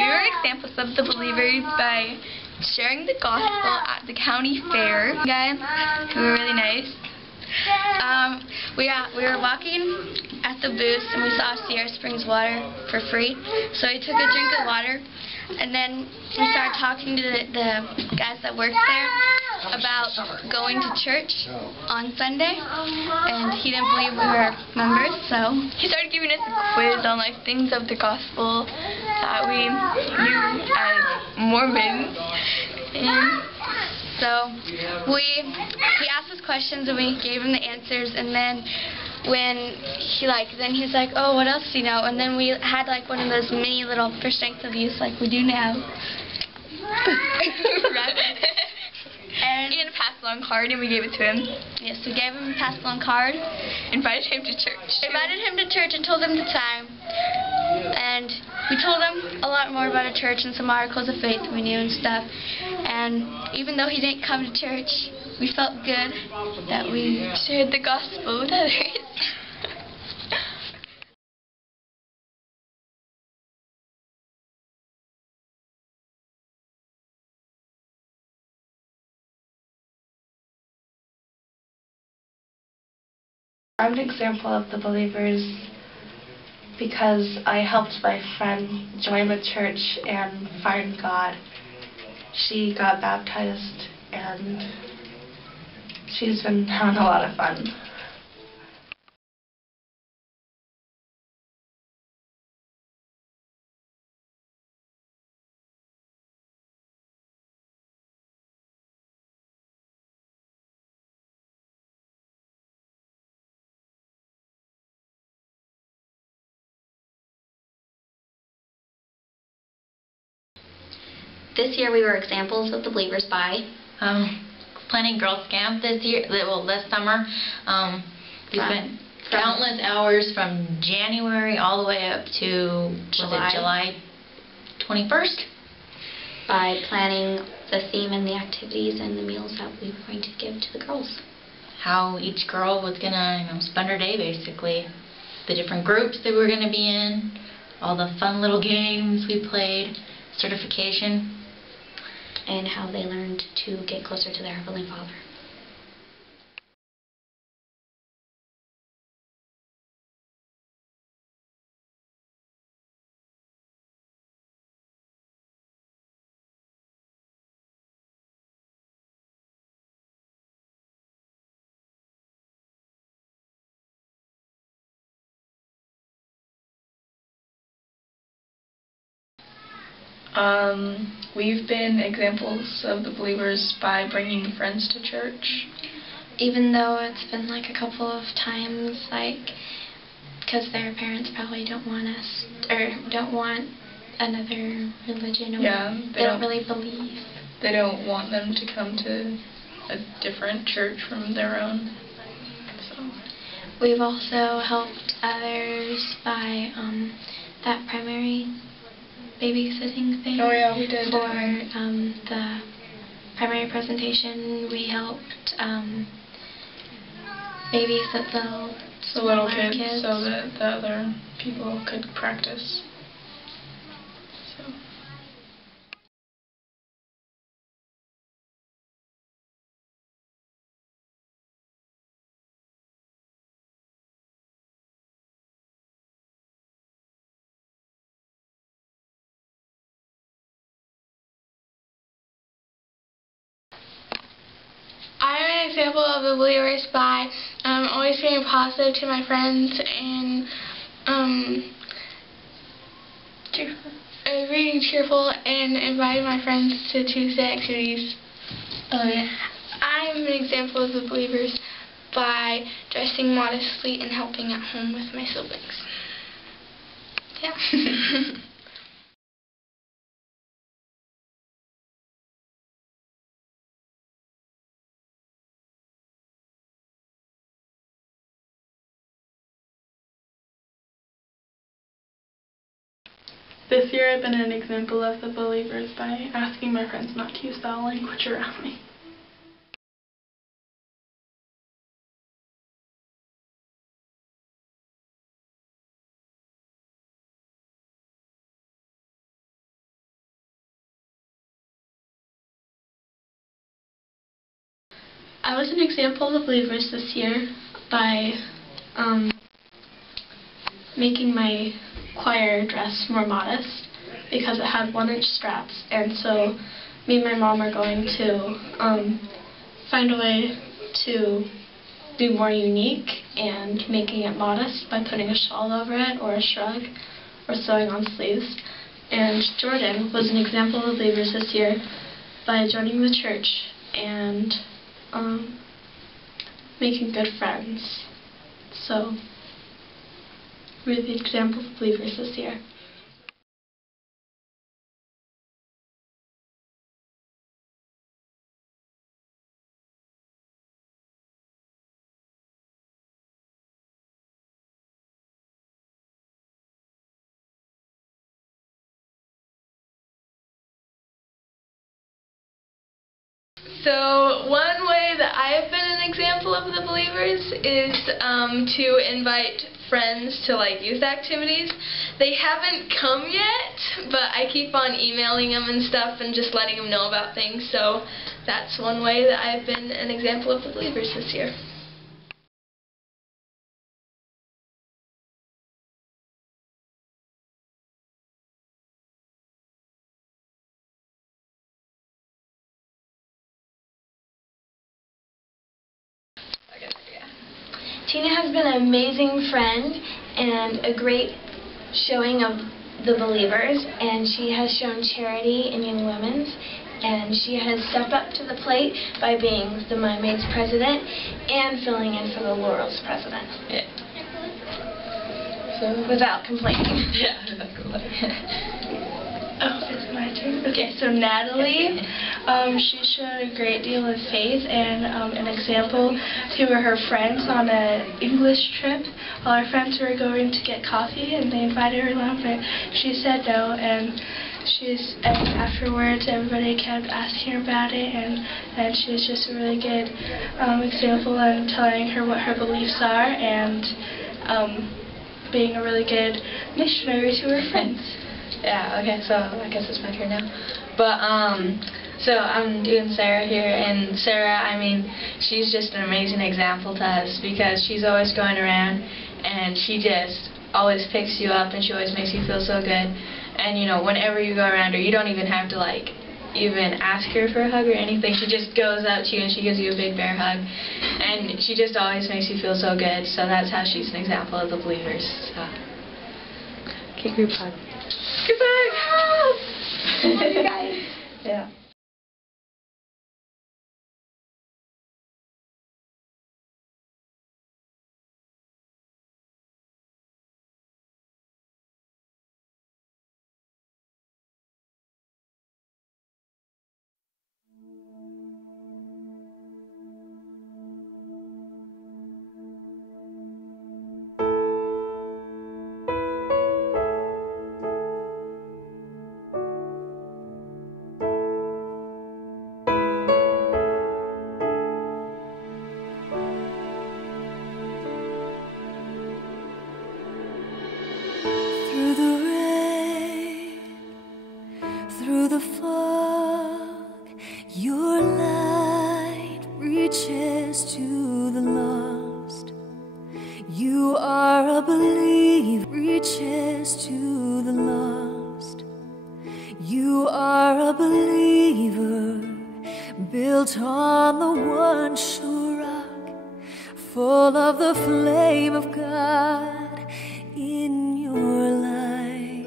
We were examples of the believers by sharing the gospel at the county fair. Guys, who were really nice. We were walking at the booth and we saw Sierra Springs water for free. So we took a drink of water and then we started talking to the guys that worked there about going to church on Sunday, and he didn't believe we were members, so he started giving us a quiz on like things of the gospel that we knew as Mormons. And so he asked us questions and we gave him the answers, and then when then he's like, oh, what else do you know? And then we had like one of those mini little for strength of use like we do now. And he had a pass-along card, and we gave it to him. Yes, we gave him a pass-along card. Invited him to church. Invited him to church and told him the time. And we told him a lot more about a church and some articles of faith we knew and stuff. And even though he didn't come to church, we felt good that we shared the gospel with others. I'm an example of the believers because I helped my friend join the church and find God. She got baptized and she's been having a lot of fun. This year we were examples of the believers by planning Girls Camp this year. Well, this summer, we spent countless hours from January all the way up to July 21st. By planning the theme and the activities and the meals that we were going to give to the girls. How each girl was gonna, spend her day basically. The different groups that we were gonna be in, all the fun little games we played, certification. And how they learned to get closer to their Heavenly Father. We've been examples of the believers by bringing friends to church. Even though it's been like a couple of times, because their parents probably don't want us, or don't want another religion, or they don't really believe. They don't want them to come to a different church from their own. So we've also helped others by that primary babysitting thing. Oh yeah, we did. For the primary presentation, we helped babysit the little kids so that the other people could practice. So. I'm an example of the believers by always being positive to my friends and being cheerful and inviting my friends to Tuesday activities. Oh yeah. I'm an example of the believers by dressing modestly and helping at home with my siblings. Yeah. This year I've been an example of the believers by asking my friends not to use foul language around me. I was an example of believers this year by making my choir dress more modest because it had 1-inch straps, and so me and my mom are going to find a way to be more unique and making it modest by putting a shawl over it or a shrug or sewing on sleeves. And Jordan was an example of believers this year by joining the church and making good friends. So we're the example of believers this year. So one way that I have been an example of the believers is to invite friends to like youth activities. They haven't come yet, but I keep on emailing them and stuff and just letting them know about things. So that's one way that I've been an example of the believers this year. Tina has been an amazing friend and a great showing of the believers, and she has shown charity in Young Women's, and she has stepped up to the plate by being the My-Maids president and filling in for the Laurels president. Yeah. So without complaining. Yeah, without complaining. Oh, it's my turn? Okay, so Natalie, she showed a great deal of faith and an example to her friends on an English trip. All her friends were going to get coffee and they invited her along, but she said no, and afterwards everybody kept asking her about it, and she was just a really good example and telling her what her beliefs are and being a really good missionary to her friends. Yeah, okay, so I guess it's my turn now. But, so I'm doing Sarah here, and Sarah, I mean, she's just an amazing example to us because she's always going around and she just always picks you up and she always makes you feel so good. And, you know, whenever you go around her, you don't even have to, like, even ask her for a hug or anything. She just goes up to you and she gives you a big bear hug. And she just always makes you feel so good, so that's how she's an example of the believers. So. Okay, group hug. Goodbye! Love you guys. Yeah. Through the rain, through the fog, your light reaches to the lost. You are a believer, reaches to the lost. You are a believer, built on the one sure rock, full of the flame of God in your life.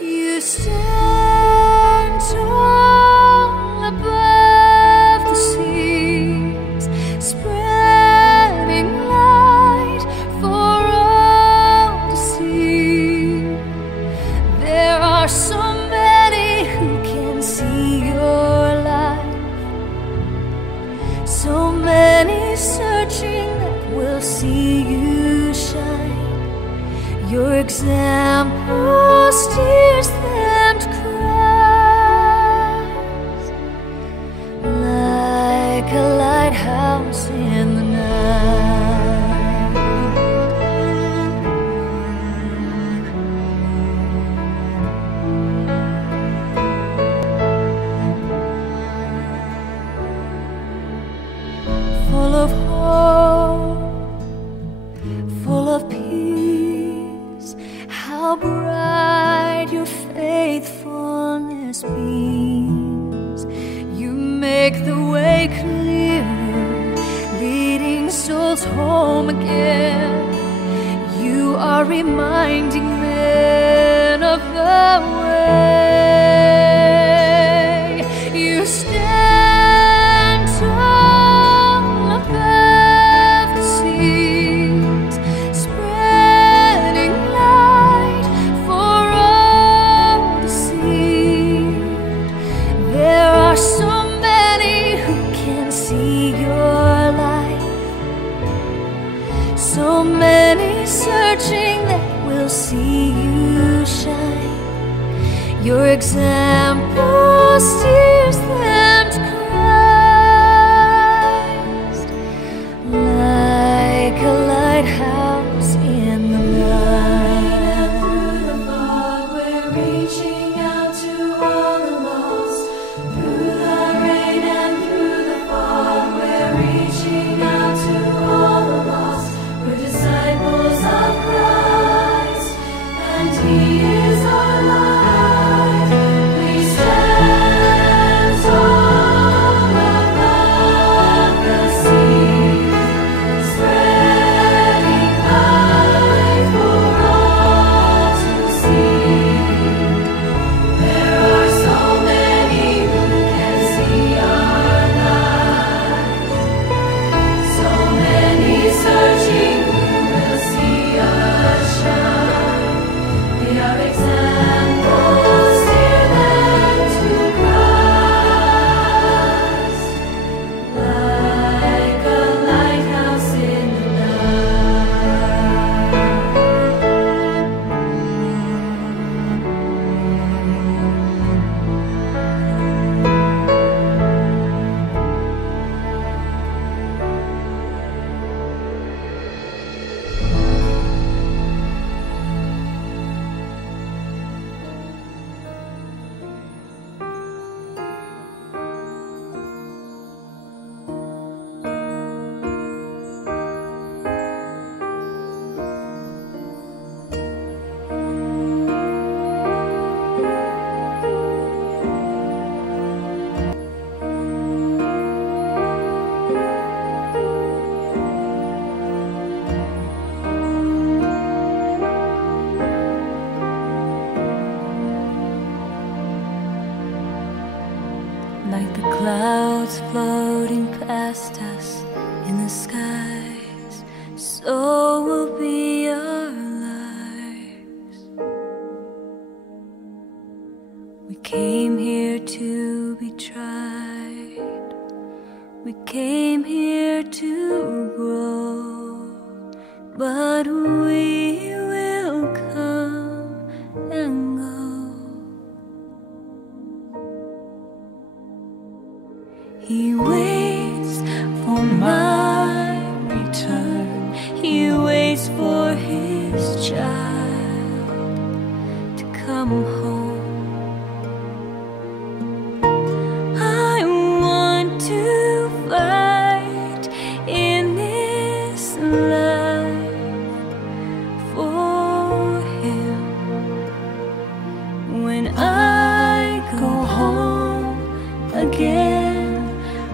You stand tall above the seas, spreading light for all to see. There are so many who can see your life, so many searching that will see you shine. Your example steers them to Christ. luminous beams. You make the way clear, leading souls home again. You are reminding men of the way. You stand tall above the seas, spreading light for all to see. There are so many who can see your light, so many searching that will see you shine. Your example steers them to Christ, like a lighthouse in the night. Through the fog, we're reaching out to all the lost. Through the rain and through the fog, we're reaching out to all the lost. We're disciples of Christ, and He is our light. We stand tall above the seas, spreading light for all to see. There are so many who can see our light, so many searching who will see us shine. We are examples, steer them to Christ, like a lighthouse in the like the clouds floating past us in the skies, so will be our lives. We came here to be tried, we came here to grow, but we will come and go. He waits for my return. He waits for His child to come home. I want to fight in this life for Him. When I go home again,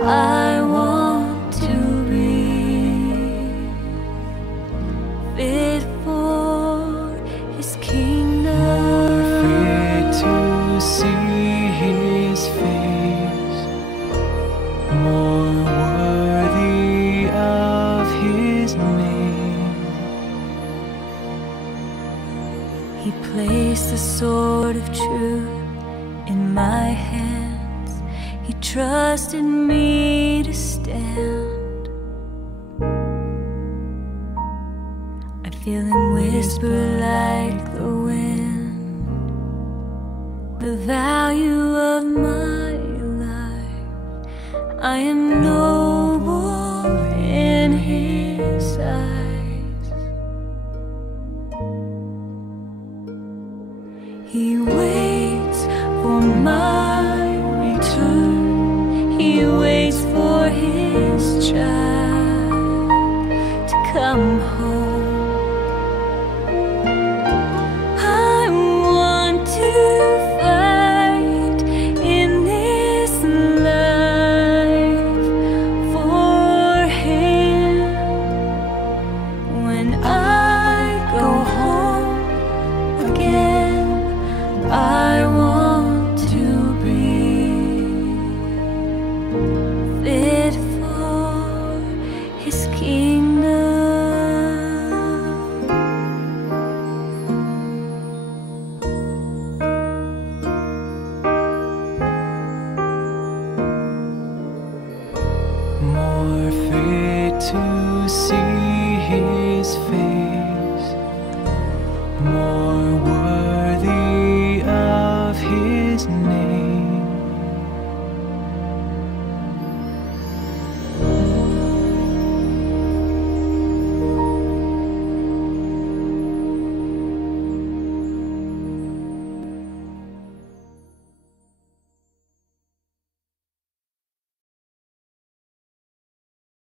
I want to be fit for His kingdom, fit to see His face, more worthy of His name. He placed the sword of truth in my hands. He trusted me to stand. I feel Him whisper like the wind, the value of my life. I am noble in His eyes. He waits for my return. He waits for His child to come home.